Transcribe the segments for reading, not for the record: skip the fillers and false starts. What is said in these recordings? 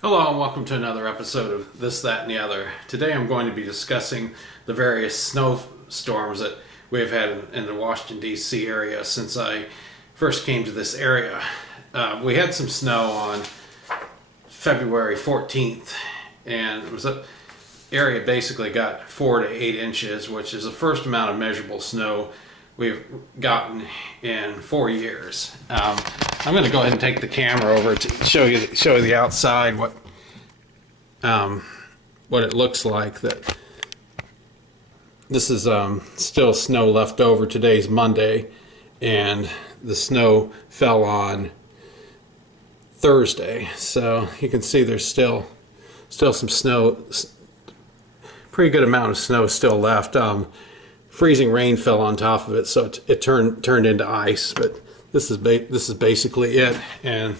Hello and welcome to another episode of This, That, and the Other. Today I'm going to be discussing the various snowstorms that we've had in the Washington, D.C. area since I first came to this area. We had some snow on February 14th, and it was a area basically got 4 to 8 inches, which is the first amount of measurable snow we've gotten in 4 years. I'm going to go ahead and take the camera over to show you the outside what it looks like. That this is still snow left over. Today's Monday, and the snow fell on Thursday, so you can see there's still some snow, pretty good amount of snow still left. Freezing rain fell on top of it, so it turned into ice. But this is basically it. And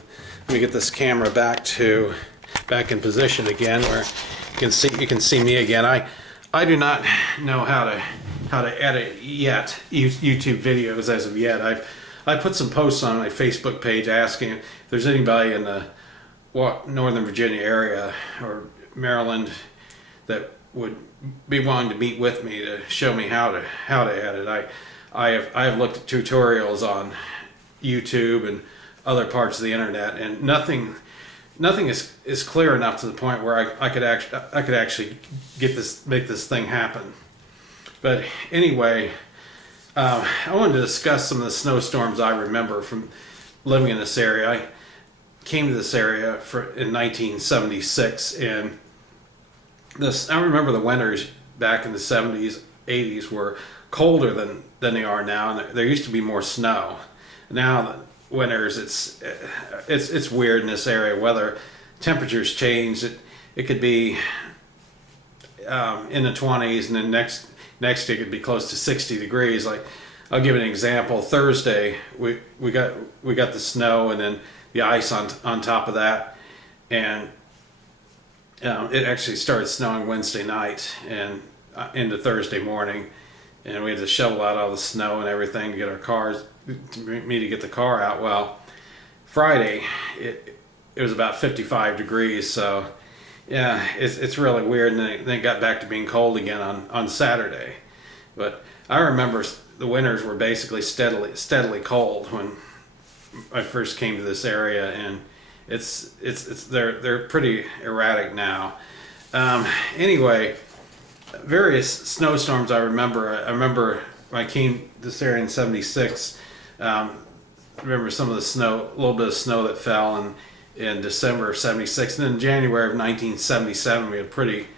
let me get this camera back in position again, where you can see me again. I do not know how to edit yet YouTube videos as of yet. I put some posts on my Facebook page asking if there's anybody in the Northern Virginia area or Maryland that would be willing to meet with me to show me how to edit. I have looked at tutorials on YouTube and other parts of the internet, and nothing is clear enough to the point where I could actually make this thing happen. But anyway, I wanted to discuss some of the snowstorms I remember from living in this area. I came to this area in 1976, and I remember the winters back in the 70s, 80s were colder than they are now, and there used to be more snow. Now the winters, it's weird in this area. Weather temperatures change. It could be in the 20s, and then next it could be close to 60 degrees. Like, I'll give an example. Thursday we got the snow and then the ice on top of that, and it actually started snowing Wednesday night and into Thursday morning, and we had to shovel out all the snow and everything to get our cars, to get the car out. Well, Friday it was about 55 degrees, so yeah, it's really weird. And then it got back to being cold again on Saturday. But I remember the winters were basically steadily cold when I first came to this area, and they're pretty erratic now. Anyway, various snowstorms I remember. I remember when I came to this area in '76. I remember some of the snow, a little bit of snow that fell in December of '76, and then in January of 1977 we had a pretty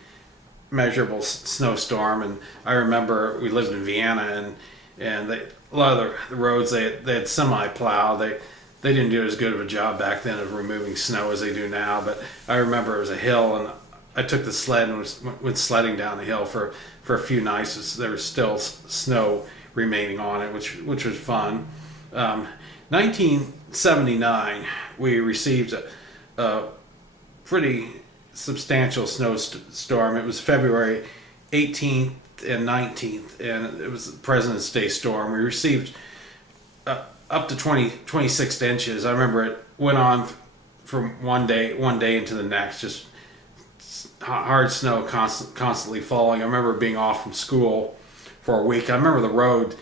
measurable snowstorm. And I remember we lived in Vienna, and a lot of the roads they had semi-plow. They didn't do as good of a job back then of removing snow as they do now, but I remember it was a hill, and I took the sled and went sledding down the hill for a few nights. There was still snow remaining on it, which was fun. 1979, we received a pretty substantial snowstorm. It was February 18th and 19th, and it was the President's Day storm. We received up to 26 inches. I remember it went on from one day into the next, just hard snow constantly falling. I remember being off from school for a week. I remember the road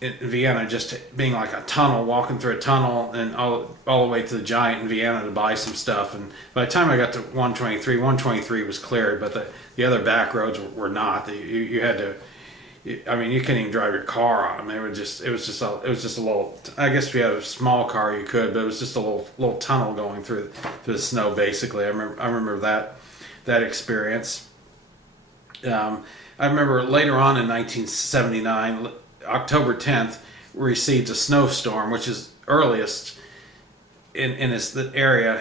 in Vienna just being like a tunnel, walking through a tunnel and all the way to the Giant in Vienna to buy some stuff. And by the time I got to 123 was cleared, but the other back roads were not. You had to, I mean, you couldn't even drive your car on them. It was just a little. I guess if you had a small car, you could, but it was just a little tunnel going through the snow. Basically, I remember that experience. I remember later on in 1979, October 10th, we received a snowstorm, which is earliest in this area.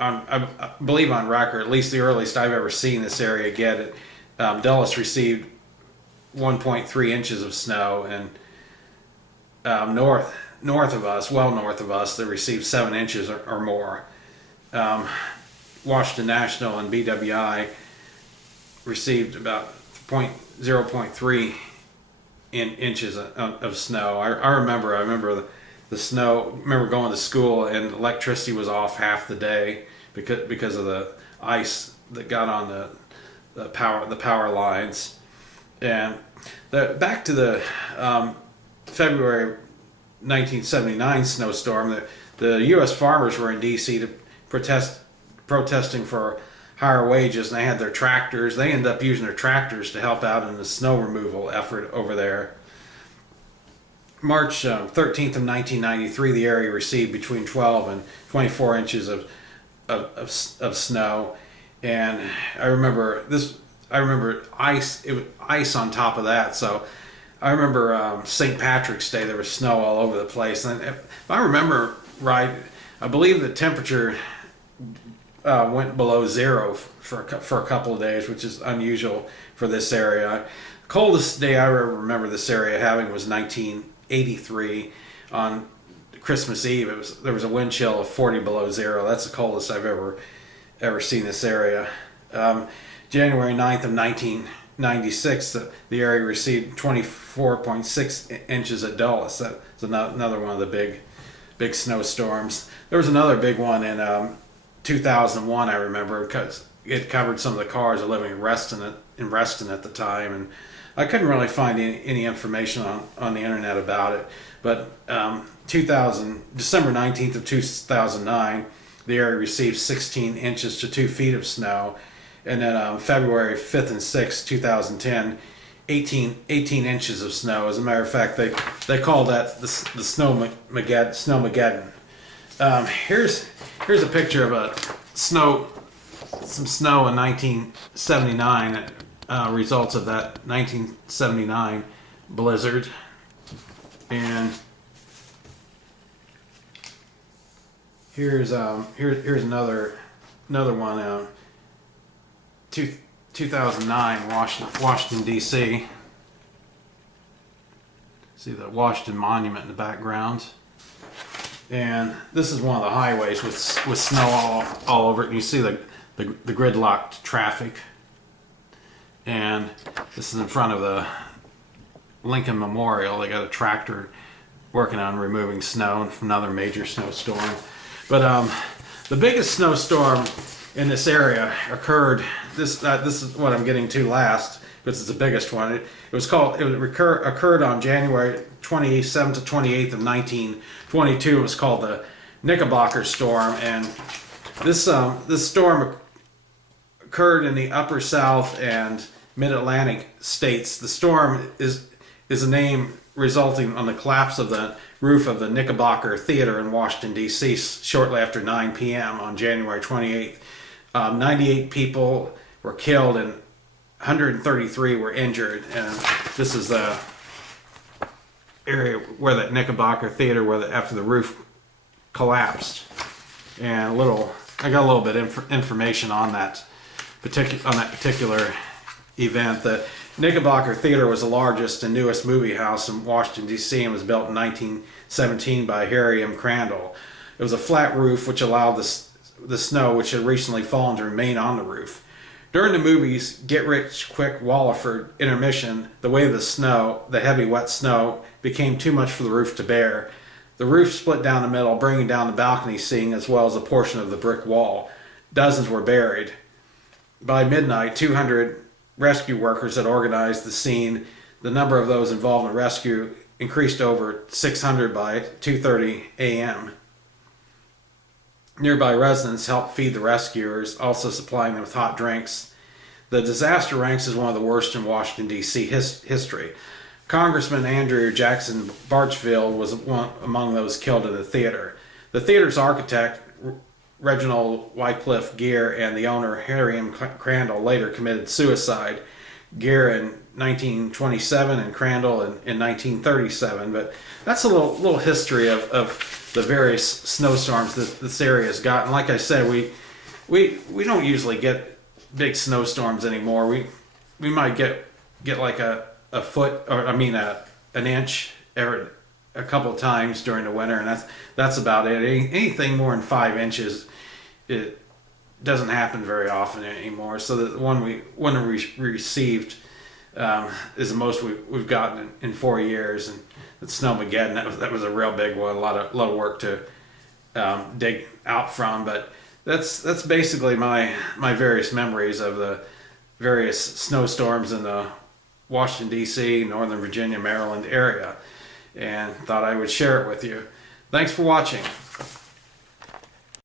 I believe on record, at least the earliest I've ever seen this area get it. Dulles received 1.3 inches of snow, and north of us, they received 7 inches or more. Washington National and BWI received about 0.3 inches of snow. I remember the snow. I remember going to school and electricity was off half the day because of the ice that got on the power lines. And back to the February 1979 snowstorm, the U.S. farmers were in D.C. to protesting for higher wages, and they had their tractors. They ended up using their tractors to help out in the snow removal effort over there. March 13th of 1993, the area received between 12 and 24 inches of snow, and I remember ice. It was ice on top of that. So I remember St. Patrick's Day. There was snow all over the place, and if I remember right, I believe the temperature went below zero for a couple of days, which is unusual for this area. The coldest day I ever remember this area having was 1983 on Christmas Eve. There was a wind chill of 40 below zero. That's the coldest I've ever seen this area. January 9th of 1996, the area received 24.6 inches at Dulles. That's another one of the big snowstorms. There was another big one in 2001, I remember, because it covered some of the cars living in Reston at the time, and I couldn't really find any information on the internet about it. But December 19th of 2009, the area received 16 inches to 2 feet of snow. And then February 5th and 6th, 2010, 18 inches of snow. As a matter of fact, they call that the Snowmageddon. Here's a picture of some snow in 1979. Results of that 1979 blizzard. And here's another one. 2009, Washington D.C. See the Washington Monument in the background, and this is one of the highways with snow all over it. And you see the gridlocked traffic, and this is in front of the Lincoln Memorial. They got a tractor working on removing snow from another major snowstorm. But the biggest snowstorm in this area occurred. This is what I'm getting to last, because it's the biggest one. It occurred on January 27th to 28th of 1922. It was called the Knickerbocker Storm, and this storm occurred in the Upper South and Mid-Atlantic states. The storm is a name resulting on the collapse of the roof of the Knickerbocker Theater in Washington, D.C. shortly after 9 p.m. on January 28th. 98 people were killed and 133 were injured. And this is the area where the Knickerbocker Theater, after the roof collapsed. And I got a little bit of information on that particular event. The Knickerbocker Theater was the largest and newest movie house in Washington, D.C. and was built in 1917 by Harry M. Crandall. It was a flat roof which allowed the snow which had recently fallen to remain on the roof. During the movie's Get Rich Quick Walliford intermission, the weight of the heavy wet snow, became too much for the roof to bear. The roof split down the middle, bringing down the balcony seating as well as a portion of the brick wall. Dozens were buried. By midnight, 200 rescue workers had organized the scene. The number of those involved in rescue increased to over 600 by 2:30 a.m. Nearby residents helped feed the rescuers, also supplying them with hot drinks. The disaster ranks as one of the worst in Washington, D.C. history. Congressman Andrew Jackson Barchfield was among those killed in the theater. The theater's architect, Reginald Wycliffe Gear, and the owner, Harry M. Crandall, later committed suicide. Gear in 1927 and Crandall in 1937. But that's a little history of the various snowstorms that this area has gotten. Like I said, we don't usually get big snowstorms anymore. We might get like a foot, or an inch every a couple of times during the winter, and that's about it. Anything more than 5 inches, it doesn't happen very often anymore. So the one we received is the most we've gotten in 4 years, and it's Snowmageddon. That was a real big one. A lot of work to dig out from, but that's basically my various memories of the various snowstorms in the Washington, D.C., Northern Virginia, Maryland area, and thought I would share it with you. Thanks for watching.